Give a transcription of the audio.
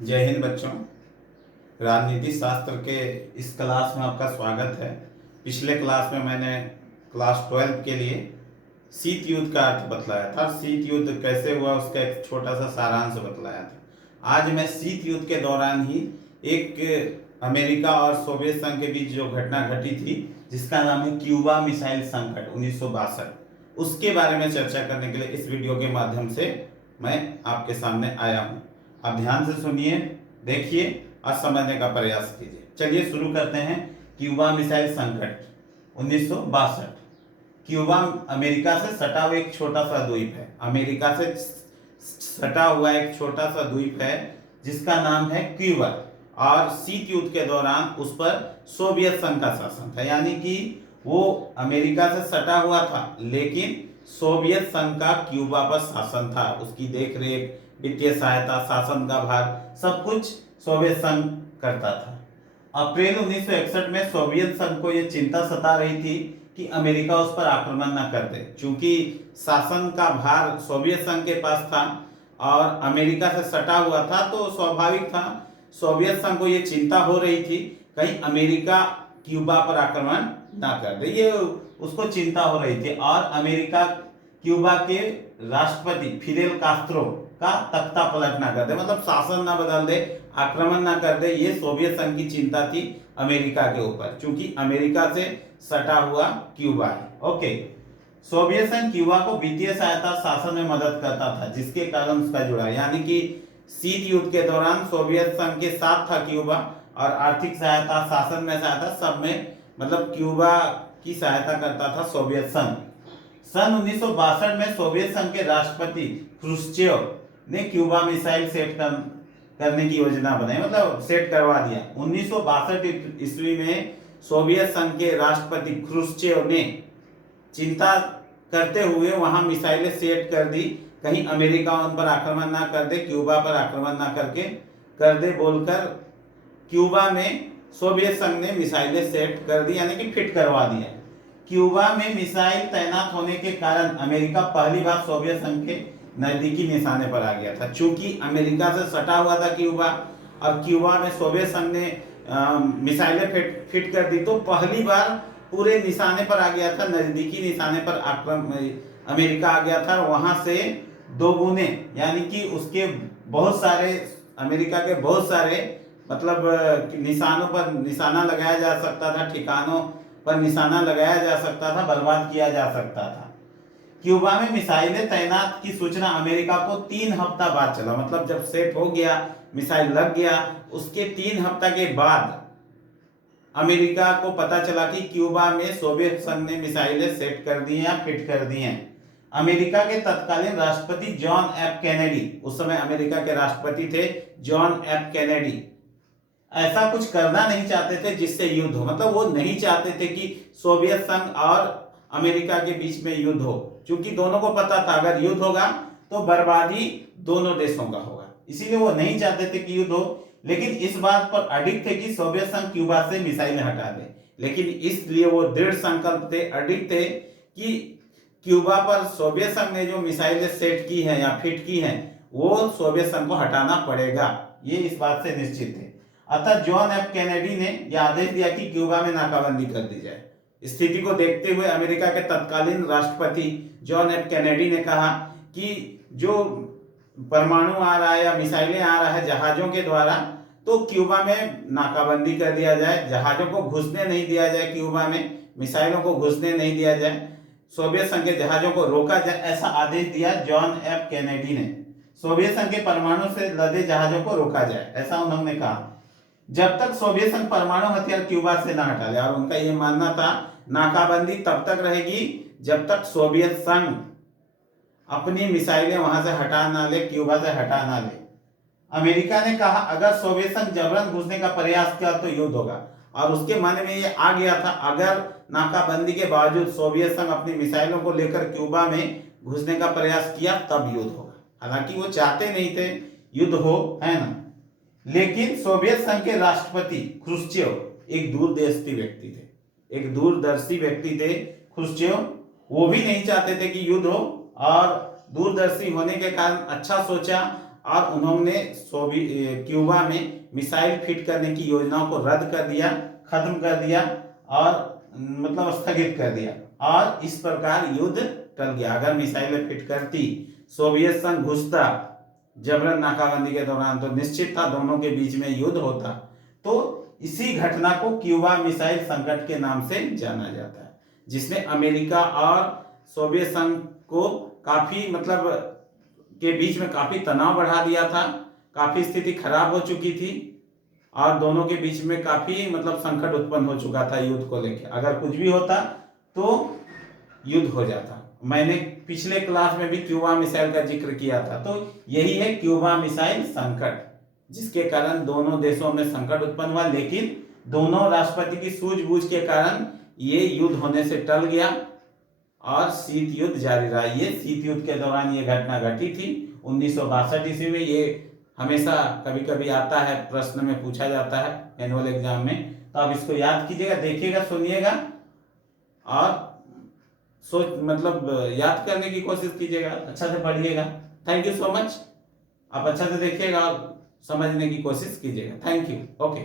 जय हिंद बच्चों। राजनीति शास्त्र के इस क्लास में आपका स्वागत है। पिछले क्लास में मैंने क्लास 12 के लिए शीत युद्ध का अर्थ बतलाया था। शीत युद्ध कैसे हुआ उसका एक छोटा सा सारांश बतलाया था। आज मैं शीत युद्ध के दौरान ही एक अमेरिका और सोवियत संघ के बीच जो घटना घटी थी, जिसका नाम है क्यूबा मिसाइल संकट 1962, उसके बारे में चर्चा करने के लिए इस वीडियो के माध्यम से मैं आपके सामने आया हूँ। आप ध्यान से सुनिए, देखिए और समझने का प्रयास कीजिए। चलिए शुरू करते हैं। क्यूबा मिसाइल संकट 1962। क्यूबा अमेरिका से सटा हुआ एक छोटा सा द्वीप है। अमेरिका से सटा हुआ एक छोटा सा द्वीप है जिसका नाम है क्यूबा। और शीत युद्ध के दौरान उस पर सोवियत संघ का शासन था, यानी कि वो अमेरिका से सटा हुआ था लेकिन सोवियत संघ का क्यूबा पर शासन था। उसकी देखरेख, वित्तीय सहायता, शासन का भार सब कुछ सोवियत संघ करता था। अप्रैल 1961 में सोवियत संघ को यह चिंता सता रही थी कि अमेरिका उस पर आक्रमण न कर दे, क्योंकि शासन का भार सोवियत संघ के पास था और अमेरिका से सटा हुआ था, तो स्वाभाविक था सोवियत संघ को यह चिंता हो रही थी कहीं अमेरिका क्यूबा पर आक्रमण ना कर दे। ये उसको चिंता हो रही थी। और अमेरिका क्यूबा के राष्ट्रपति फिदेल कास्त्रो का तख्ता पलट ना कर दे, मतलब शासन ना बदल दे, आक्रमण ना कर दे, ये सोवियत संघ की चिंता थी अमेरिका के ऊपर, क्योंकि अमेरिका से सटा हुआ क्यूबा है। ओके, सोवियत संघ क्यूबा को वित्तीय सहायता, शासन में मदद करता था, जिसके कारण उसका जुड़ा, यानी कि शीत युद्ध के दौरान सोवियत संघ के साथ था क्यूबा और आर्थिक सहायता, शासन में सहायता, सब में मतलब क्यूबा की सहायता करता था सोवियत संघ। सन 1962 में सोवियत संघ के राष्ट्रपति क्रुश्चेव ने क्यूबा मिसाइल सेट करने की योजना बनाई, मतलब सेट करवा दिया। 1962 ईस्वी में सोवियत संघ के राष्ट्रपति क्रुश्चेव ने चिंता करते हुए वहां मिसाइलें सेट कर दी, कहीं अमेरिका उन पर आक्रमण ना कर दे, क्यूबा पर आक्रमण ना करके कर दे बोलकर क्यूबा में सोवियत संघ ने मिसाइलें सेट कर दी, यानी कि फिट करवा दिया। क्यूबा में मिसाइल तैनात होने के कारण अमेरिका पहली बार सोवियत संघ के नजदीकी निशाने पर आ गया था। चूंकि अमेरिका से सटा हुआ था क्यूबा और क्यूबा में सोवियत संघ ने मिसाइलें फिट कर दी, तो पहली बार पूरे निशाने पर आ गया था, नजदीकी निशाने पर अमेरिका आ गया था। वहां से दो गुने, यानी कि उसके बहुत सारे, अमेरिका के बहुत सारे मतलब निशानों पर निशाना लगाया जा सकता था, ठिकानों पर निशाना लगाया जा सकता था, बर्बाद किया जा सकता था। क्यूबा में मिसाइलें तैनात की सूचना अमेरिका को 3 हफ्ता बाद चला, मतलब जब सेट हो गया, मिसाइल लग गया, उसके 3 हफ्ता के बाद अमेरिका को पता चला कि क्यूबा में सोवियत संघ ने मिसाइलें सेट कर दी हैं, फिट कर दी हैं। अमेरिका के तत्कालीन राष्ट्रपति जॉन एफ कैनेडी, उस समय अमेरिका के राष्ट्रपति थे जॉन एफ कैनेडी, ऐसा कुछ करना नहीं चाहते थे जिससे युद्ध हो, मतलब वो नहीं चाहते थे कि सोवियत संघ और अमेरिका के बीच में युद्ध हो, क्योंकि दोनों को पता था अगर युद्ध होगा तो बर्बादी दोनों देशों का होगा, इसीलिए वो नहीं चाहते थे कि युद्ध हो। लेकिन इस बात पर अडिग थे कि सोवियत संघ क्यूबा से मिसाइलें हटा दे, लेकिन इसलिए वो दृढ़ संकल्प थे, अडिग थे कि क्यूबा पर सोवियत संघ ने जो मिसाइलें सेट की हैं या फिट की हैं, वो सोवियत संघ को हटाना पड़ेगा, ये इस बात से निश्चित थे। अतः जॉन एफ कैनेडी ने यह आदेश दिया कि क्यूबा में नाकाबंदी कर दी जाए। स्थिति को देखते हुए अमेरिका के तत्कालीन राष्ट्रपति जॉन एफ कैनेडी ने कहा कि जो परमाणु आ रहा है या मिसाइलें आ रहा है जहाजों के द्वारा, तो क्यूबा में नाकाबंदी कर दिया जाए, जहाजों को घुसने नहीं दिया जाए, क्यूबा में मिसाइलों को घुसने नहीं दिया जाए, सोवियत संघ के जहाजों को रोका जाए, ऐसा आदेश दिया जॉन एफ कैनेडी ने। सोवियत संघ के परमाणु से लदे जहाजों को रोका जाए, ऐसा उन्होंने कहा, जब तक सोवियत संघ परमाणु हथियार क्यूबा से ना हटा ले। और उनका यह मानना था नाकाबंदी तब तक रहेगी जब तक सोवियत संघ अपनी मिसाइलें वहां से हटा ना ले, क्यूबा से हटा ना ले। अमेरिका ने कहा अगर सोवियत संघ जबरन घुसने का प्रयास किया तो युद्ध होगा, और उसके मन में ये आ गया था अगर नाकाबंदी के बावजूद सोवियत संघ अपनी मिसाइलों को लेकर क्यूबा में घुसने का प्रयास किया तब युद्ध होगा। हालांकि वो चाहते नहीं थे युद्ध हो, है ना, लेकिन सोवियत संघ के राष्ट्रपति क्रुश्चेव एक दूरदर्शी व्यक्ति थे, एक दूरदर्शी व्यक्ति थे क्रुश्चेव। वो भी नहीं चाहते थे कि युद्ध हो, और दूरदर्शी होने के कारण अच्छा सोचा और उन्होंने क्यूबा में मिसाइल फिट करने की योजनाओं को रद्द कर दिया, खत्म कर दिया और मतलब स्थगित कर दिया, और इस प्रकार युद्ध टल गया। अगर मिसाइलें फिट करती, सोवियत संघ घुसता जबरन नाकाबंदी के दौरान, तो निश्चित था दोनों के बीच में युद्ध होता। तो इसी घटना को क्यूबा मिसाइल संकट के नाम से जाना जाता है, जिसने अमेरिका और सोवियत संघ को काफी मतलब के बीच में काफी तनाव बढ़ा दिया था, काफी स्थिति खराब हो चुकी थी और दोनों के बीच में काफी मतलब संकट उत्पन्न हो चुका था युद्ध को लेकर। अगर कुछ भी होता तो युद्ध हो जाता। मैंने पिछले क्लास में भी क्यूबा मिसाइल का जिक्र किया था। तो यही है क्यूबा मिसाइल संकट, जिसके कारण दोनों देशों में संकट उत्पन्न हुआ, लेकिन दोनों राष्ट्रपति की सूझबूझ के कारण ये युद्ध होने से टल गया और शीत युद्ध जारी रहा। ये शीत युद्ध के दौरान ये घटना घटी थी 1962 ईस्वी में। ये हमेशा कभी कभी आता है, प्रश्न में पूछा जाता है एनुअल एग्जाम में, तो आप इसको याद कीजिएगा, देखिएगा, सुनिएगा और सोच मतलब याद करने की कोशिश कीजिएगा, अच्छा से पढ़िएगा। Thank you so much. आप अच्छा से देखिएगा और समझने की कोशिश कीजिएगा। Thank you. ओके।